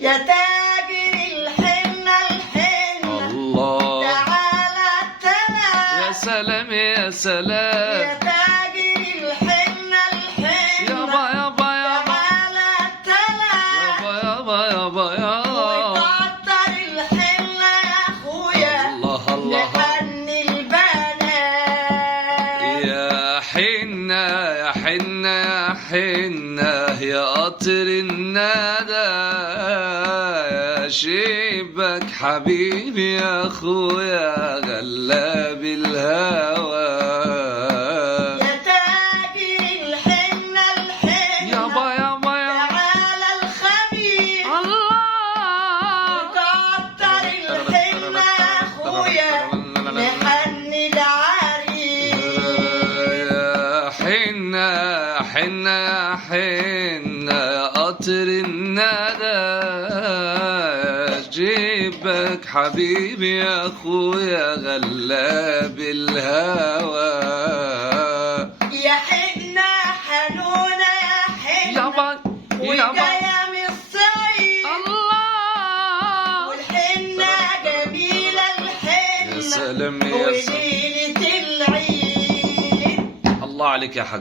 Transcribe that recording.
يا تاجر الحنة الحنة الله تعالى التلا يا سلام يا سلام يا تاجر الحنة الحنة يابا يابا يابا تعالى التلا يابا يابا يابا وتعطر الحنة يا اخويا الله الله نحني البنات يا حنة يا حنة يا حنة يا قطر الندى يا شيبك حبيبي يا اخويا غلاب الهوى يا تاجر الحنة الحنة يابا يابا يابا تعالى الخبير الله وتعطر الحنة يا اخويا نحني العريس يا حنة يا حنة يا حنة يا قطر الندى جيبك حبيبي يا اخويا غلاب الهوى يا حنة حنونة يا حنة يابا يابا وجاية من الصعيد الله والحنة جميلة يا الحنة سلام يا سلام وليلة العيد الله عليك يا حاج.